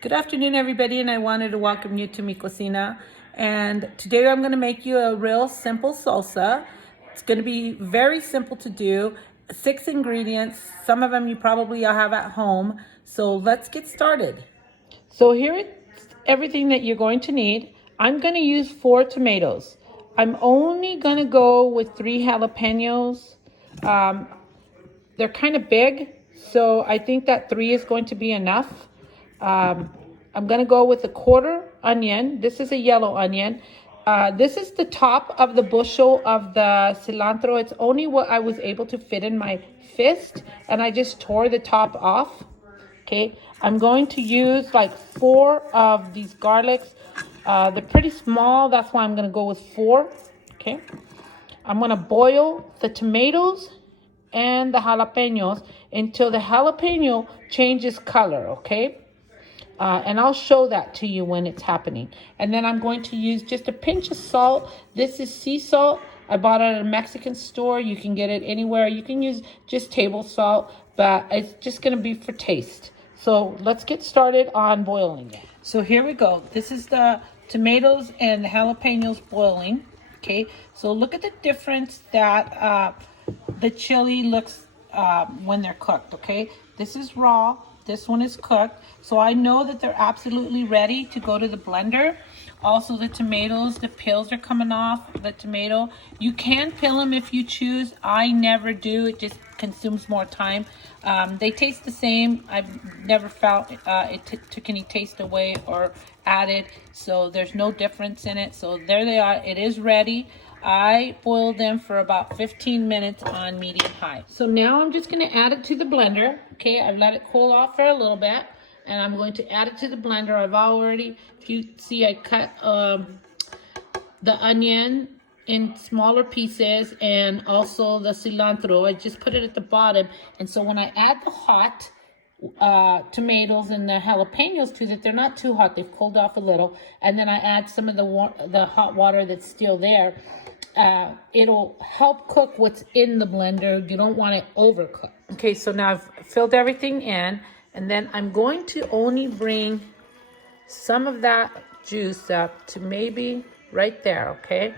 Good afternoon, everybody, and I wanted to welcome you to Mi Cocina. And today I'm going to make you a real simple salsa. It's going to be very simple to do. 6 ingredients. Some of them you probably have at home. So let's get started. So here is everything that you're going to need. I'm going to use 4 tomatoes. I'm only going to go with 3 jalapeños. They're kind of big, so I think that 3 is going to be enough. I'm going to go with a 1/4 onion. This is a yellow onion. This is the top of the bushel of the cilantro. It's only what I was able to fit in my fist, and I just tore the top off. Okay, I'm going to use like 4 of these garlics. They're pretty small, that's why I'm going to go with 4. Okay, I'm going to boil the tomatoes and the jalapeños until the jalapeno changes color, okay? And I'll show that to you when it's happening. And then I'm going to use just a pinch of salt. This is sea salt. I bought it at a Mexican store. You can get it anywhere. You can use just table salt, but it's just going to be for taste. So let's get started on boiling it. So here we go. This is the tomatoes and the jalapenos boiling. Okay, so look at the difference that the chili looks when they're cooked. Okay, this is raw. This one is cooked. So I know that they're absolutely ready to go to the blender. Also the tomatoes, the peels are coming off the tomato. You can peel them if you choose. I never do. It just consumes more time. They taste the same. I've never felt it took any taste away or added. So there's no difference in it. So there they are. It is ready. I boiled them for about 15 minutes on medium high. So now I'm just going to add it to the blender. Okay, I've let it cool off for a little bit, and I'm going to add it to the blender. I've already, if you see, I cut the onion in smaller pieces and also the cilantro. I just put it at the bottom, and so when I add the hot tomatoes and the jalapenos to that, they're not too hot. They've cooled off a little, and then I add some of the hot water that's still there. It'll help cook what's in the blender. You don't want it overcooked. Okay, so now I've filled everything in, and then I'm going to only bring some of that juice up to maybe right there. Okay,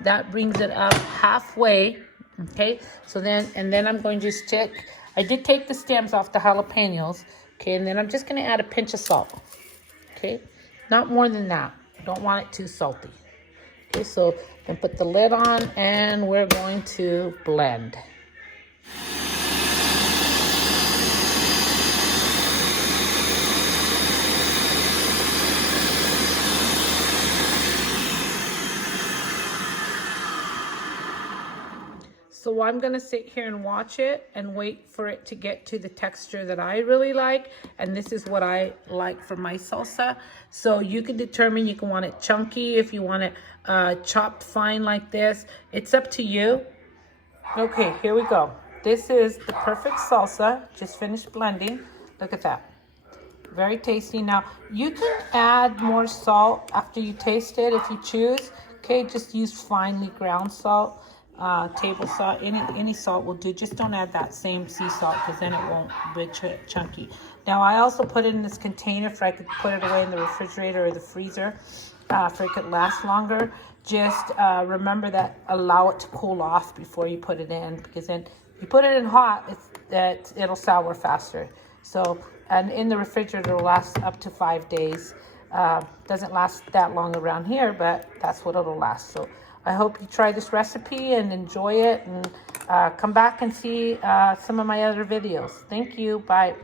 that brings it up halfway. Okay, so then I'm going to just check. I did take the stems off the jalapenos. Okay, and then I'm just going to add a pinch of salt. Okay, not more than that. Don't want it too salty. Okay, so then put the lid on, and we're going to blend. So I'm going to sit here and watch it and wait for it to get to the texture that I really like. And this is what I like for my salsa. So you can determine, you can want it chunky, if you want it chopped fine like this. It's up to you. Okay, here we go. This is the perfect salsa. Just finished blending. Look at that. Very tasty. Now, you can add more salt after you taste it if you choose. Okay, just use finely ground salt. Table salt, any salt will do. Just don't add that same sea salt, because then it won't be chunky. Now I also put it in this container for I could put it away in the refrigerator or the freezer for it could last longer. Just remember that, allow it to cool off before you put it in, because then if you put it in hot, it'll sour faster. So, and in the refrigerator it'll last up to 5 days. Doesn't last that long around here, but that's what it'll last. So I hope you try this recipe and enjoy it, and come back and see some of my other videos. Thank you. Bye.